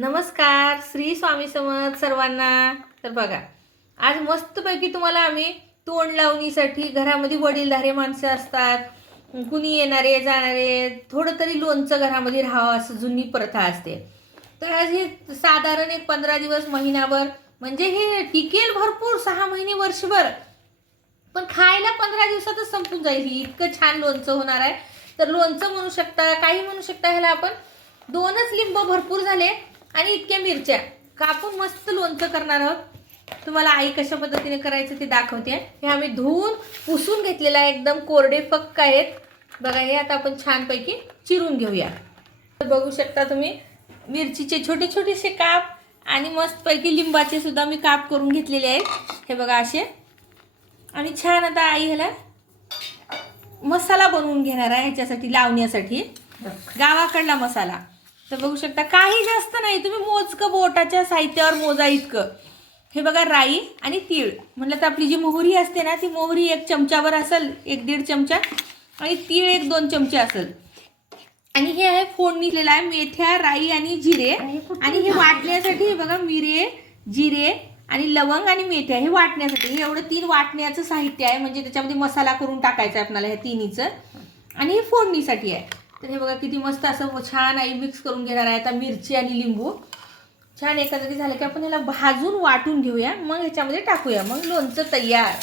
नमस्कार श्री स्वामी समर्थ सर्वांना. तर बघा आज मस्तपैकी तुम्हाला आम्ही तोंड लावणीसाठी घरामध्ये वडीलधारे माणसं असतात. कुणी येणारे जाणारे थोडं तरी लोणचं घरामध्ये राहावं असं जुनी प्रथा असते. तर आज हे साधारण एक पंधरा दिवस महिनाभर म्हणजे हे टिकेल भरपूर सहा महिने वर्षभर. पण खायला पंधरा दिवसातच संपून जाईल. ही इतकं छान लोणचं होणार आहे. तर लोणचं म्हणू शकता काही म्हणू शकता ह्याला आपण दोनच लिंब भरपूर झाले. आणि इतक्या मिरच्या. कापून मस्त लोणचं करणार आहोत. तुम्हाला आई कशा पद्धतीने करायचं ते दाखवते. हे आम्ही धुवून पुसून घेतलेलं आहे. एकदम कोरडे पक्क आहेत. बघा हे आता आपण छानपैकी चिरून घेऊया. तर बघू शकता तुम्ही मिरचीचे छोटे छोटेसे काप आणि मस्तपैकी लिंबाचे सुद्धा मी काप करून घेतलेले आहेत. हे बघा असे. आणि छान आता आई ह्याला मसाला बनवून घेणार आहे ह्याच्यासाठी लावण्यासाठी. गावाकडला मसाला. तर बघू शकता काही जास्त नाही. तुम्ही मोजकं बोटाच्या साहित्यावर मोजा इतकं. हे बघा राई आणि तीळ. म्हटलं तर आपली जी मोहरी असते ना ती मोहरी एक चमच्यावर असेल एक दीड चमचा आणि तीळ एक दोन चमचे असेल. आणि हे आहे फोडणीलेलं आहे मेथ्या राई आणि जिरे. आणि हे वाटण्यासाठी हे बघा मिरे जिरे आणि लवंग आणि मेथ्या. हे वाटण्यासाठी हे एवढं तीन वाटण्याचं साहित्य आहे. म्हणजे त्याच्यामध्ये मसाला करून टाकायचा आहे आपल्याला ह्या तिन्हीचं. आणि हे फोडणीसाठी आहे. तर हे बघा किती मस्त असं छान आई मिक्स करून घेणार आहे आता मिरची आणि लिंबू. छान एकंदरीत झालं की आपण ह्याला भाजून वाटून घेऊया मग ह्याच्यामध्ये टाकूया. मग लोणचं तयार.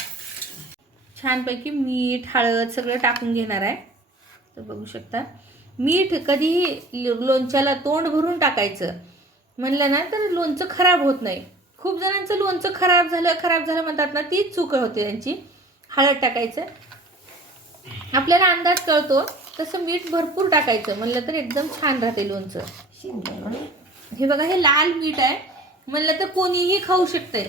छानपैकी मीठ हळद सगळं टाकून घेणार आहे. तर बघू शकता. मीठ कधीही लो- लोणच्याला तोंड भरून टाकायचं. म्हणलं ना तर लोणचं खराब होत नाही. खूप जणांचं लोणचं खराब झालं खराब झालं म्हणतात ना तीच चूक होते त्यांची. हळद टाकायचं. आपल्याला अंदाज कळतो. तसं मीठ भरपूर टाकायचं. म्हणलं तर एकदम छान राहते लोणचं. हे बघा हे लाल मीठ आहे. म्हणलं तर कोणीही खाऊ शकतंय.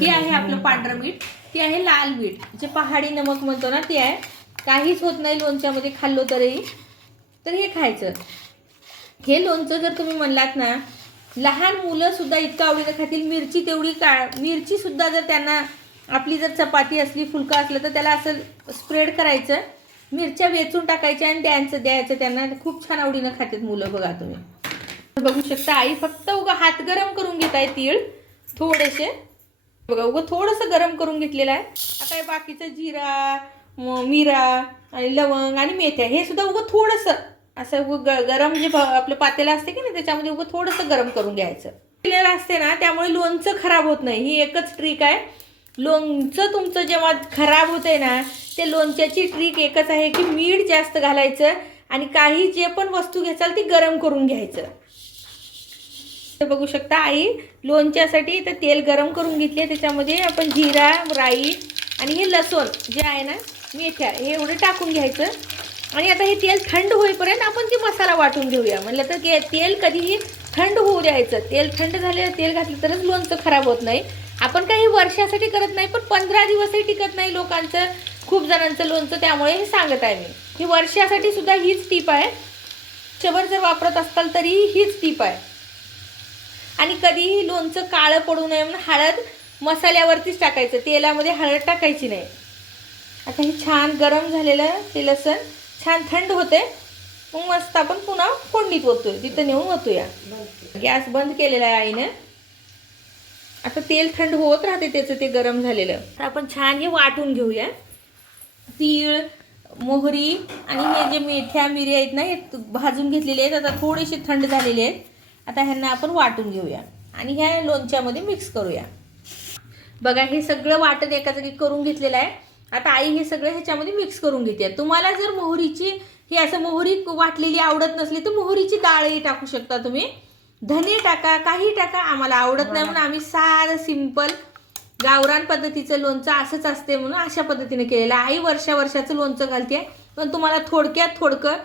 हे आहे हे आपलं पांढरं मीठ. ते आहे लाल मीठ. जे पहाडी नमक म्हणतो ना ते आहे. काहीच होत नाही लोणच्यामध्ये खाल्लो तरी तर हे खायचं. हे लोणचं जर तुम्ही म्हणलात ना लहान मुलं सुद्धा इतकं आवडीनं खातील. मिरची तेवढी का मिरची सुद्धा जर त्यांना आपली जर चपाती असली फुलका असलं तर त्याला असं स्प्रेड करायचं. मिरच्या वेचून टाकायच्या आणि द्यायचं द्यायचं. त्यांना खूप छान आवडीनं खातात मुलं बघा तुम्ही. बघू शकता आई फक्त उगा हात गरम करून घेत आहे तीळ थोडेसे. बघा उगं थोडंसं गरम करून घेतलेलं आहे. आता हे बाकीचं जिरा मिरा आणि लवंग आणि मेथ्या हे सुद्धा उगं थोडंसं. असं उगं ग गरम जे आपलं पातेलं असते की नाही त्याच्यामध्ये उगं थोडंसं गरम करून घ्यायचं. असते ना त्यामुळे लोणचं खराब होत नाही. ही एकच ट्रिक आहे. लोणचं तुमचं जेव्हा खराब होतंय ना ते लोणच्याची ट्रिक एकच आहे की मीठ जास्त घालायचं आणि काही जे पण वस्तू घ्याल ती गरम करून घ्यायचं. तर बघू शकता आई लोणच्यासाठी तर तेल गरम करून घेतले त्याच्यामध्ये आपण जिरा राई आणि हे लसूण जे आहे ना मेथ्या हे एवढं टाकून घ्यायचं. आणि आता हे तेल थंड होईपर्यंत आपण ते मसाला वाटून घेऊया. म्हटलं तर ते तेल कधीही थंड होऊ द्यायचं. तेल थंड झाले तेल घातलं तरच लोणचं खराब होत नाही. आपण काही वर्षासाठी करत नाही पण पंधरा दिवसही टिकत नाही लोकांचं खूप जणांचं लोणचं त्यामुळे हे सांगत आहे मी. ही वर्षासाठी सुद्धा हीच टीप आहे. शवर जर वापरत असताल तरी हीच टीप आहे. आणि कधीही लोणचं काळं पडू नये म्हणून हळद मसाल्यावरतीच टाकायचं. तेलामध्ये हळद टाकायची नाही. आता हे छान गरम झालेलं ते लसण छान थंड होते मग मस्त आपण पुन्हा फोडणीत ओतोय. तिथं नेऊन ओतूया. गॅस बंद केलेला आहे आईनं. आता तेल थंड होत राहते त्याचं ते गरम झालेलं. तर आपण छान हे वाटून घेऊया. तीळ मोहरी आणि हे जे मेथ्या मिरी आहेत ना हे भाजून घेतलेले आहेत. आता थोडेसे थंड झालेले आहेत. आता ह्यांना आपण वाटून घेऊया. आणि ह्या लोणच्यामध्ये मिक्स करूया. बघा हे सगळं वाटण एका जागी करून घेतलेलं आहे. आता आई हे सगळं ह्याच्यामध्ये मिक्स करून घेते. तुम्हाला जर मोहरीची ही असं मोहरी वाटलेली आवडत नसली तर मोहरीची डाळही टाकू शकता तुम्ही. धने टाका काही टाका आम्हाला आवडत नाही म्हणून आम्ही साधं सिंपल गावरान पद्धतीचं लोणचं असंच असते म्हणून अशा पद्धतीने केलेलं. आई वर्षा वर्षाचं लोणचं घालते पण तुम्हाला थोडक्यात थोडकं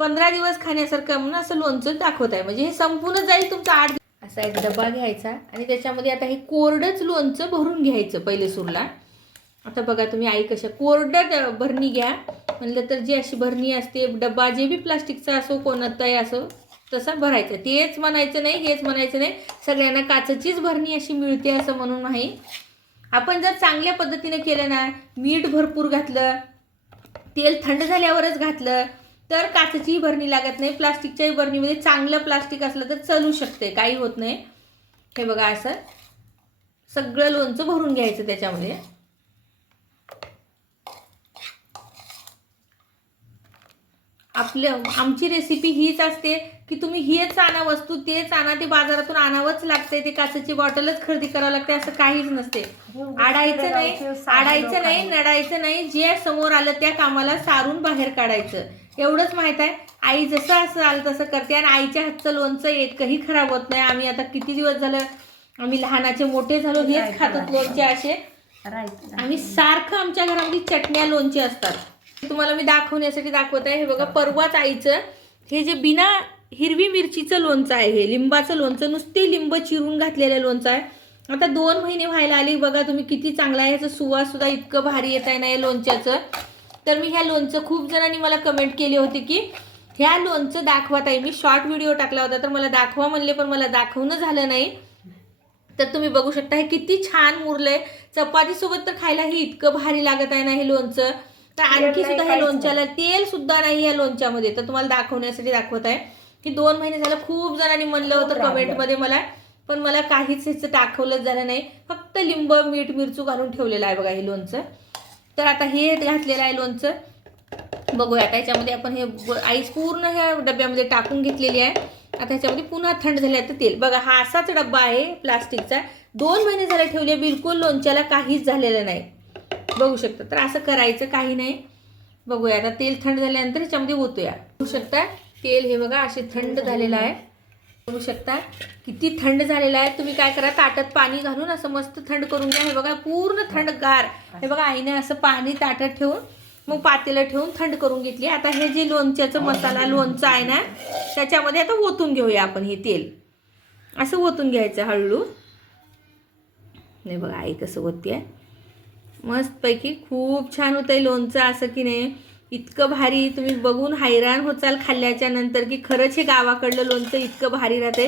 पंधरा दिवस खाण्यासारखं म्हणून असं लोणचं दाखवत आहे म्हणजे हे संपूर्ण जाईल तुमचा आठ दिवस. असा एक डबा घ्यायचा आणि त्याच्यामध्ये आता हे कोरडंच लोणचं भरून घ्यायचं पहिले सुरला आता बघा तुम्ही आई कशा कोरडं भरणी घ्या म्हणलं तर जी अशी भरणी असते डब्बा जे बी प्लास्टिकचा असो कोणताही असो तसं भरायचं. तेच म्हणायचं नाही हेच म्हणायचं नाही. सगळ्यांना काचेचीच भरणी अशी मिळते असं म्हणून नाही आपण जर चांगल्या पद्धतीनं केलं ना मीठ भरपूर घातलं तेल थंड झाल्यावरच घातलं तर काचेचीही भरणी लागत नाही. प्लास्टिकच्याही भरणीमध्ये चांगलं प्लास्टिक असलं तर चलू शकते काही होत नाही. हे बघा असं सगळं लोणचं भरून घ्यायचं त्याच्यामध्ये. आपलं आमची रेसिपी हीच असते की तुम्ही हेच आणा वस्तू तेच आणा ते बाजारातून आणावंच लागते ते काचेची बॉटलच खरेदी करावं लागते असं काहीच नसते. आडायचं नाही आडायचं नाही नडायचं नाही जे समोर आलं त्या कामाला सारून बाहेर काढायचं. एवढंच माहीत आहे. आई जसं असं आलं तसं करते आणि आईच्या हातचं लोणचं एकही खराब होत नाही. आम्ही आता किती दिवस झालं आम्ही लहानाचे मोठे झालो हेच खातात लोणचे असे. आम्ही सारखं आमच्या घरामध्ये चटण्या लोणचे असतात. तुम्हाला मी दाखवण्यासाठी दाखवत आहे. हे बघा परवाच आईचं हे जे बिना हिरवी मिरचीचं लोणचं आहे हे लिंबाचं लोणचं नुसते लिंब चिरून घातलेलं लोणचं आहे. आता दोन महिने व्हायला आले बघा तुम्ही किती चांगला आहे. ह्याचं सुवास सुद्धा इतकं भारी येत आहे ना या लोणच्याचं. तर मी ह्या लोणचं खूप जणांनी मला कमेंट केली होती की ह्या लोणचं दाखवत आहे मी शॉर्ट व्हिडिओ टाकला होता तर मला दाखवा म्हणले पण मला दाखवणं झालं नाही. तर तुम्ही बघू शकता हे किती छान मुरलंय. चपातीसोबत तर खायला हे इतकं भारी लागत आहे ना हे लोणचं. तर आणखी सुद्धा हे लोणच्याला तेल सुद्धा नाही या लोणच्यामध्ये. तर तुम्हाला दाखवण्यासाठी दाखवत आहे की दोन महिने झालं खूप जणांनी म्हणलं होतं कमेंटमध्ये मला पण मला काहीच ह्याचं दाखवलंच झालं नाही. फक्त लिंब मीठ मिरचू घालून ठेवलेलं आहे बघा हे लोणचं. तर आता हे घातलेलं आहे लोणचं. बघूया आता ह्याच्यामध्ये आपण हे आईस पूर्ण ह्या डब्यामध्ये टाकून घेतलेली आहे. आता ह्याच्यामध्ये पुन्हा थंड झाले तर तेल. बघा हा असाच डब्बा आहे प्लास्टिकचा. दोन महिने झाले ठेवले बिलकुल लोणच्याला काहीच झालेलं नाही. बघू शकता. तर असं करायचं काही नाही. बघूया आता तेल थंड झाल्यानंतर याच्यामध्ये ओतूया. बघू शकता तेल हे बघा असे थंड झालेलं आहे. बघू शकता किती थंड झालेलं आहे. तुम्ही काय करा ताटात पाणी घालून असं मस्त थंड करून घ्या. हे बघा पूर्ण थंडगार हे बघा आईने असं पाणी ताटात ठेवून मग पातेला ठेवून थंड करून घेतली. आता हे जे लोणच्याचं मसाला लोणचं आहे ना त्याच्यामध्ये आता ओतून घेऊया आपण हे तेल. असं ओतून घ्यायचं हळूहळू नाही बघा आई कसं ओतते आहे मस्तपैकी खूप छान होतं आहे लोणचं असं की नाही. इतकं भारी तुम्ही बघून हैराण होचाल खाल्ल्याच्या नंतर की खरंच हे गावाकडलं लोणचं इतकं भारी राहते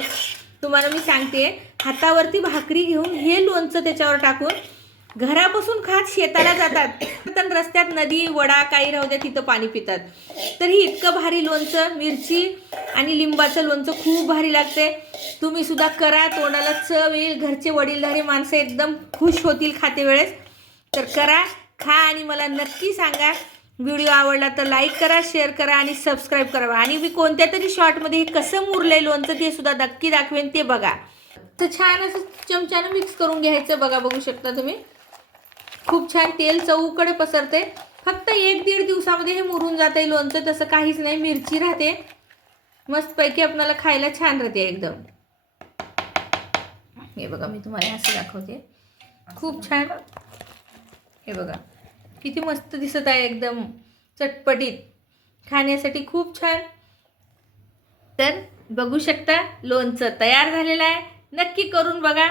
तुम्हाला मी सांगते हातावरती भाकरी घेऊन हे लोणचं त्याच्यावर टाकून घरापासून खात शेताला जातात. तर रस्त्यात नदी वडा काही राहू द्या तिथं पाणी पितात. तर ही इतकं भारी लोणचं मिरची आणि लिंबाचं लोणचं खूप भारी लागते तुम्ही सुद्धा करा तोंडाला चव येईल घरचे वडीलधारी माणसं एकदम खुश होतील खाते वेळेस तर करा खा आणि मला नक्की सांगा. व्हिडिओ आवडला तर लाईक करा शेअर करा आणि सबस्क्राईब करा. आणि मी कोणत्या तरी शॉर्टमध्ये हे कसं मुरलंय लोणचं ते सुद्धा नक्की दाखवेन ते बघा. तर छान असं चमच्यानं मिक्स करून घ्यायचं बघा बघू शकता तुम्ही. खूप छान तेल चौकडे पसरते फक्त एक दीड दिवसामध्ये हे मुरून जाते लोणचं तसं काहीच नाही. मिरची राहते. मस्तपैकी आपल्याला खायला छान राहते एकदम. हे बघा मी तुम्हाला असं दाखवते. खूप छान. हे बघा. किती मस्त दिसत आहे एकदम. चटपटीत. खाण्यासाठी खूप छान. तर बघू शकता लोणचं तयार झालेलं आहे. नक्की करून बघा.